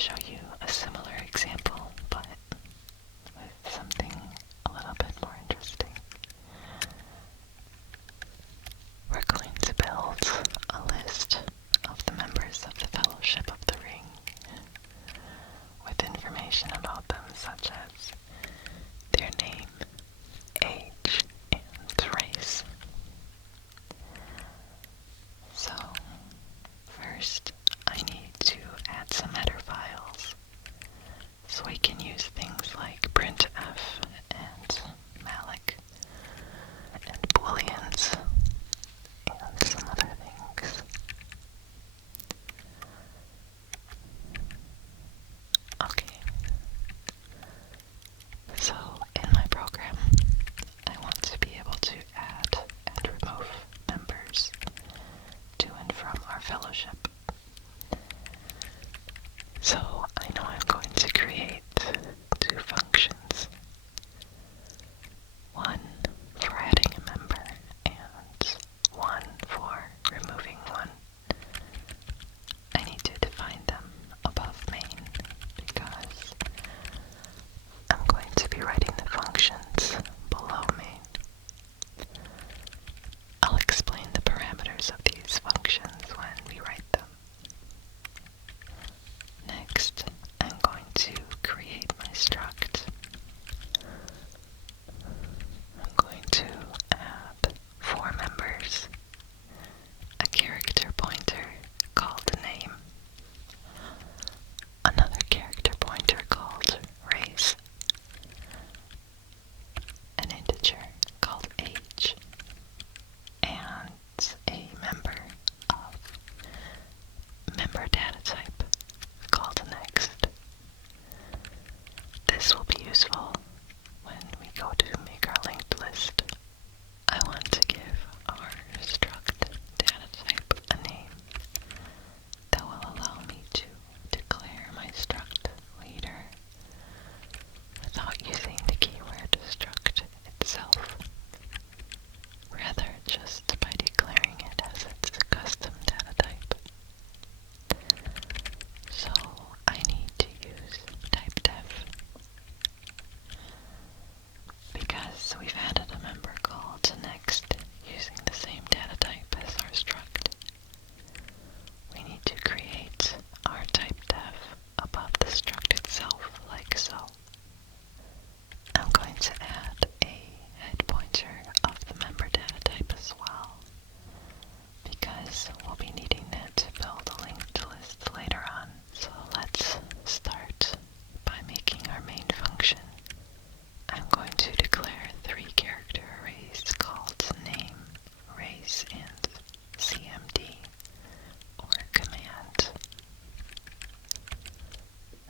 show you a similar example, but with something a little bit more interesting. We're going to build a list of the members of the Fellowship of the Ring with information about them such as their name, age, and race. So, first I need to add some header files so we can use things like printf and malloc and booleans and some other things. Okay, so in my program I want to be able to add and remove members to and from our fellowship. So I know I'm going to create two functions. One for adding a member and one for removing one. I need to define them above main because I'm going to be writing the functions below main. I'll explain the parameters of these functions when we write them. Next, I'm going to create my struct. I'm going to add 4 members, a character pointer called name, another character pointer called race, an integer called age, and a member of member data type called next. This will be useful when we go to make our linked list. I want to give our struct data type a name that will allow me to declare my struct later without using the keyword struct itself, rather just by declaring it as its custom data type. So I need to use typedef because we've added a member called next using the same data type as our struct. We need to create our typedef above the struct itself, like so. I'm going to add a head pointer of the member data type as well, because we'll be needing that to build a linked list later on. So let's start by making our main function. I'm going to declare 3 character arrays called name, race, and cmd, or command.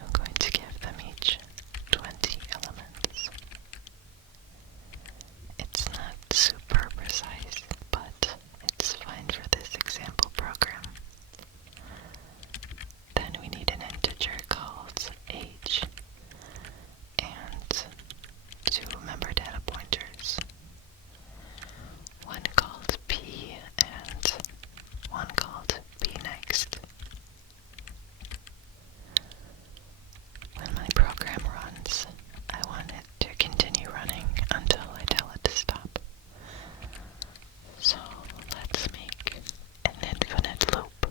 I'm going to give them each 20 elements. It's not super precise, but it's fine for this example program. Then we need an integer called age and 2 member data pointers. One called p and one called pnext. When my program runs, I want it to continue running until I tell it to stop. So let's make an infinite loop.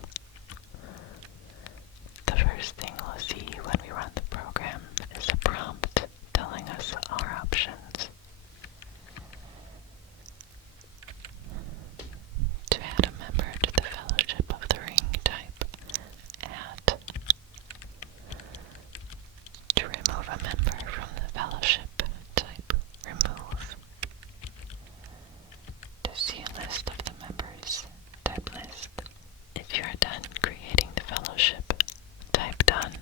The first thing we'll see when we run the program is a prompt telling us our options. To add a member to the Fellowship of the Ring, type add. To remove a member from the Fellowship, type remove. To see a list of the members, type list. If you're done creating the Fellowship, type done.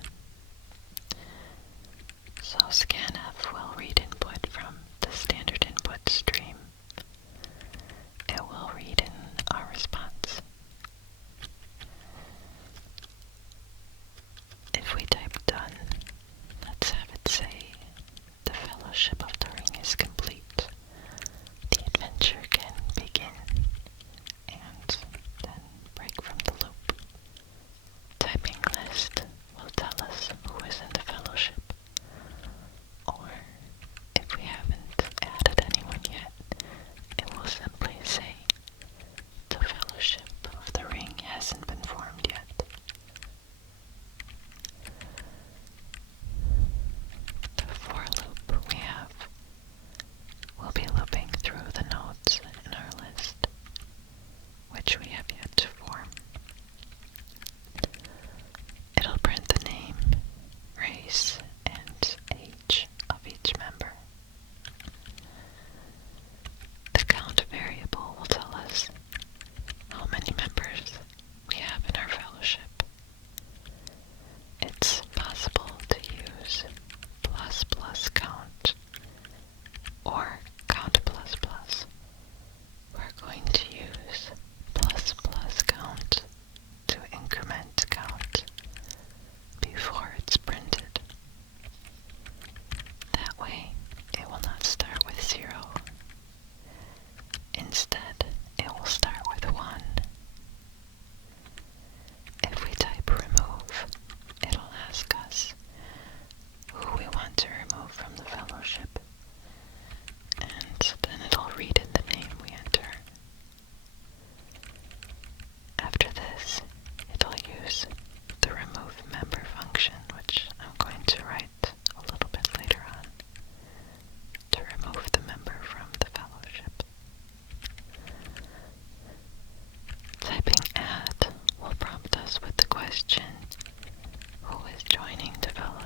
So scanf will read input from the standard input stream. It will read in our response. If we type done, let's have it say the Fellowship of the Ring is complete. The adventure can begin, and then break from the loop. Typing list will tell us who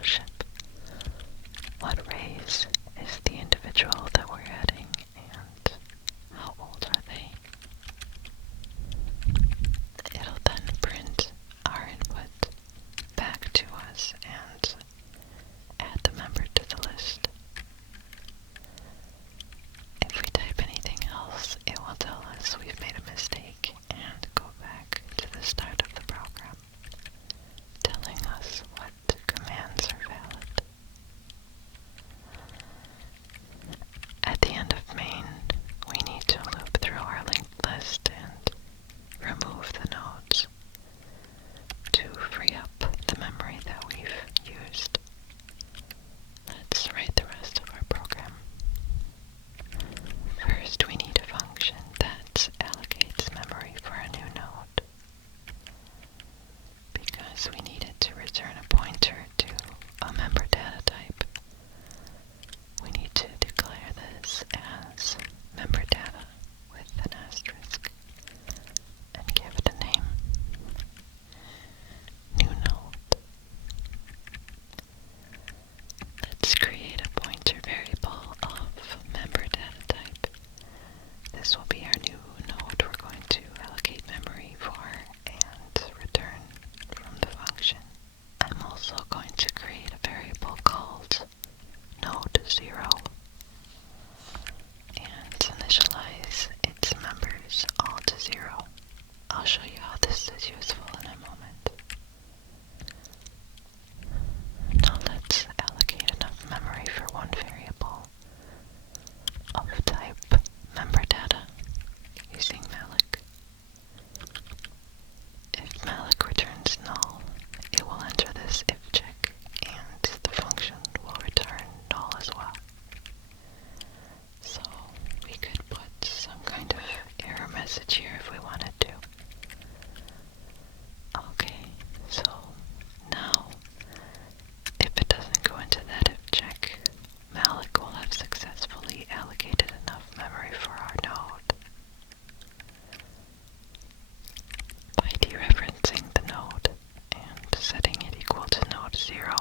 fellowship. What race is the individual that we're adding, and how old are they? It'll then print our input back to us and add the member to the list. If we type anything else, it will tell us we've made a mistake and go back to the start of the program, telling us what commands are valid. At the end of main, we need to loop through our linked list and remove the nodes to free up the memory that we've used. Let's write the rest of our program. First, we need a function that allocates memory for a new node. Because we need it to return a pointer to a member data type, we need to declare this as member data with an asterisk and give it a name. New node. Let's create a pointer variable of member data type. This will be our new node we're going to allocate memory for and return from the function. I'm also going to create a variable called node0 and initialize its members all to 0. I'll show you how this is useful in a moment. Now let's allocate enough memory for one variable of type member data using malloc. If malloc returns null, it will enter this if check and the function will return null as well. So we could put some kind of error message here if we wanted to. Okay, so now if it doesn't go into that if check, malloc will have successfully allocated enough memory for our node. By dereferencing the node and setting it equal to node0,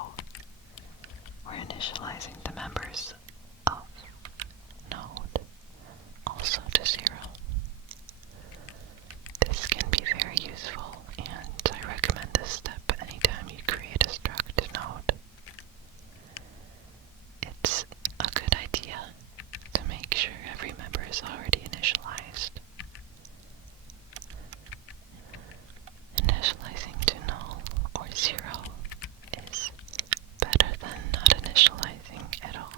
we're initializing the members of node also to 0. This can be very useful, and I recommend this step anytime you create a struct node. It's a good idea to make sure every member is already initialized. Initializing to null or 0 is better than not initializing at all.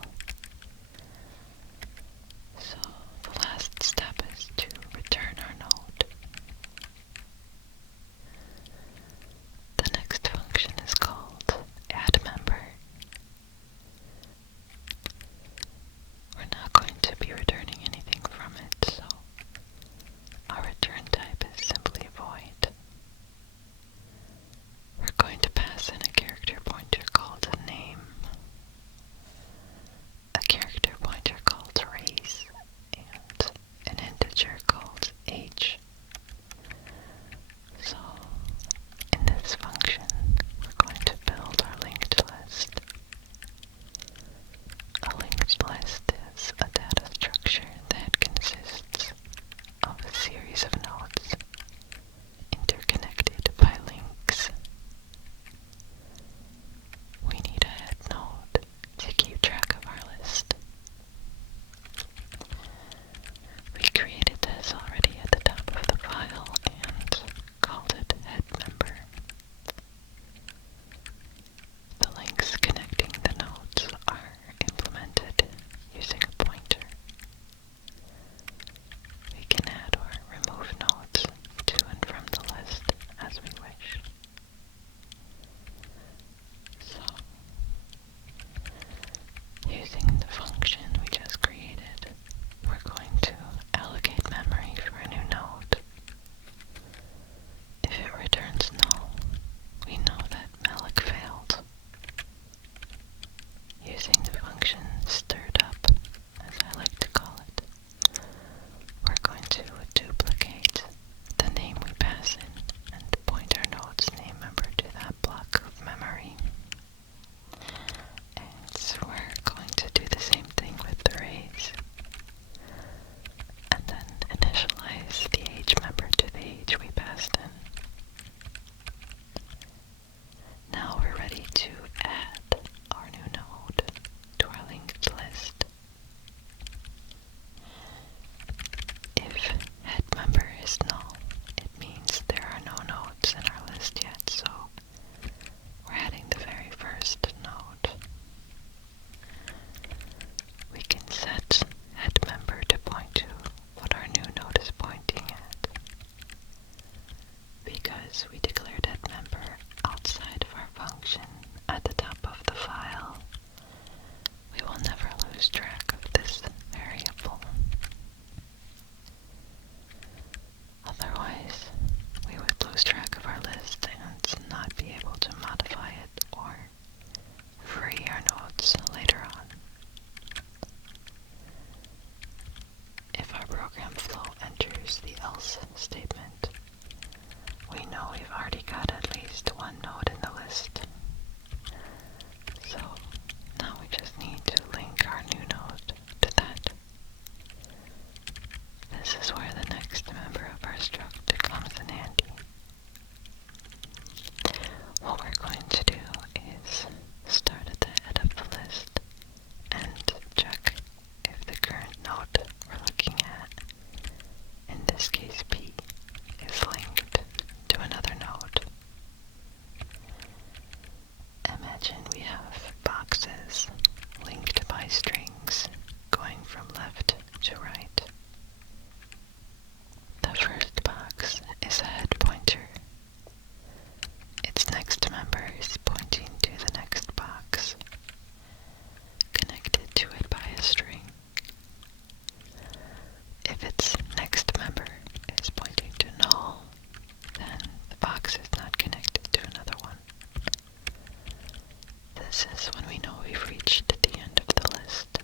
This is when we know we've reached the end of the list.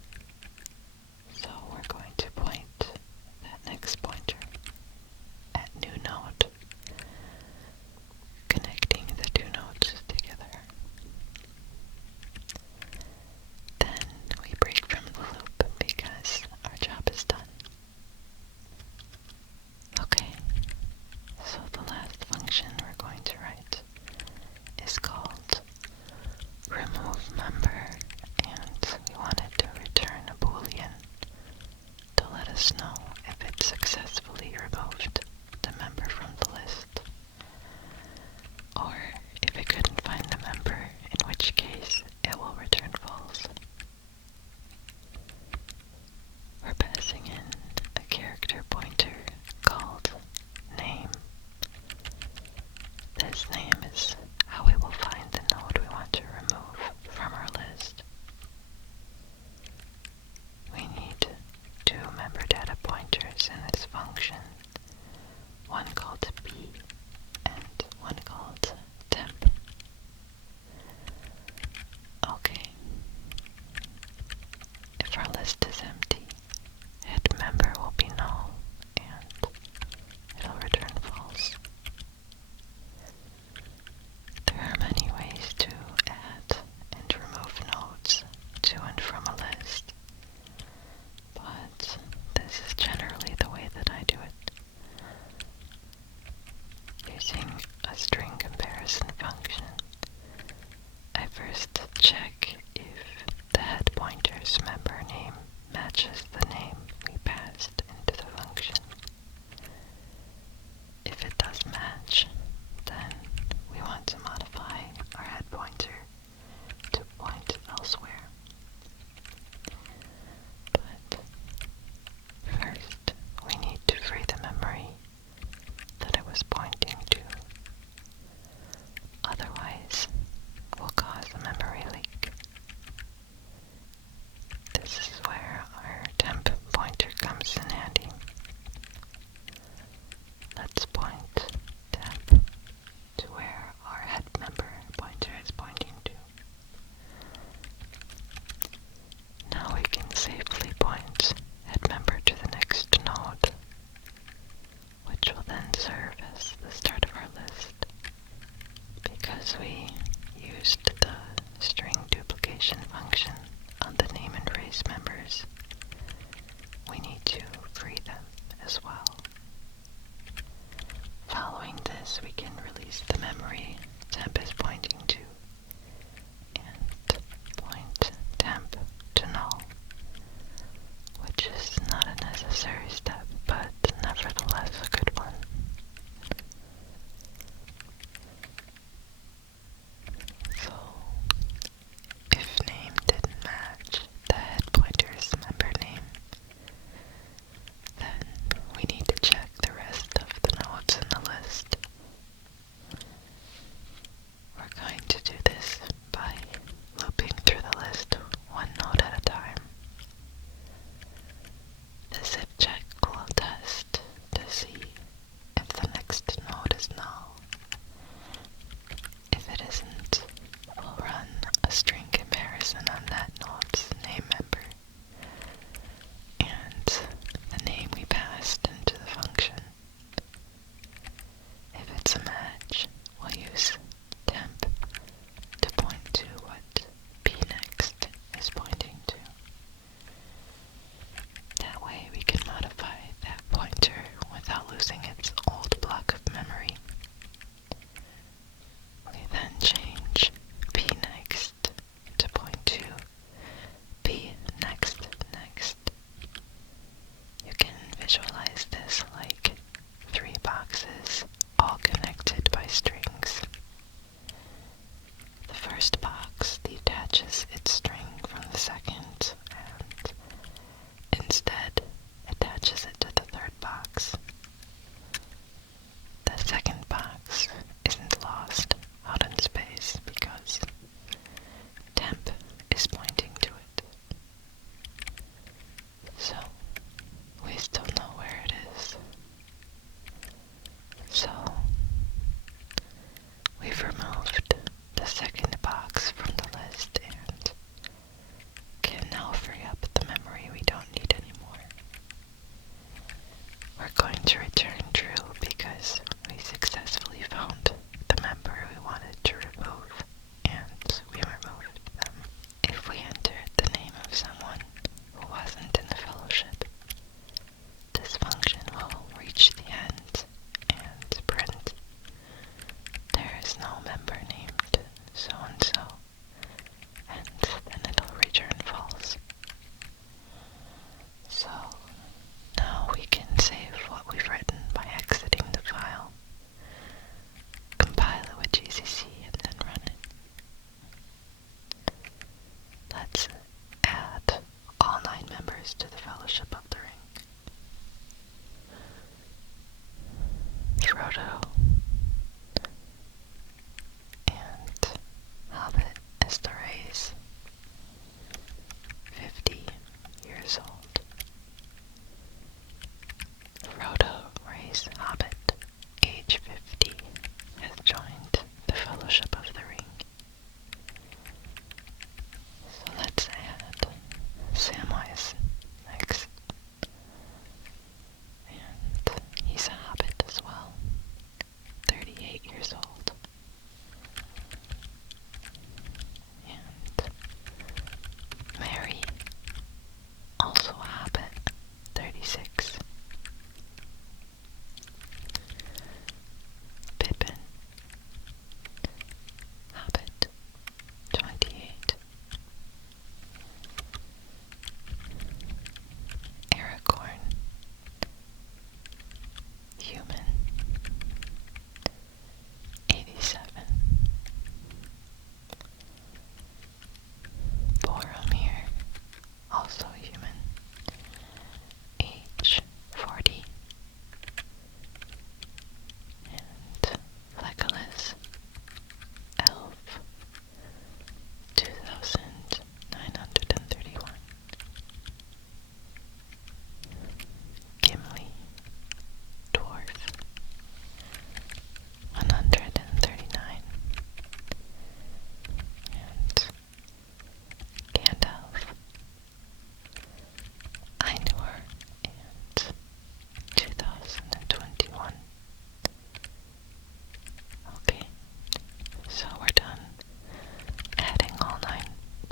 So we're going to point that next pointer at new node, connecting the two nodes together. Then we break from the loop because our job is done. Okay, so the last function we're going to write is called remove member, and we want it to return a boolean to let us know if it successfully removed the member from the list, or if it couldn't find the member, in which case it will return false. We're passing in a character pointer called name. This name is how we will find the node we want to remove from our list. We need two member data pointers in this function, one called b and one called temp. Okay. If our list is empty, head member will be null and it'll return false. There are many ways to add and remove nodes to and from a list, but this is generally the way that I do it. Using a string comparison function, I first check if the head pointer's member name matches the name we passed into the function. If it does match, then we want to modify our head pointer to point elsewhere. But first, we need to free the memory that it was pointing to. Otherwise, we'll cause a memory leak. This is where our temp pointer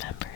member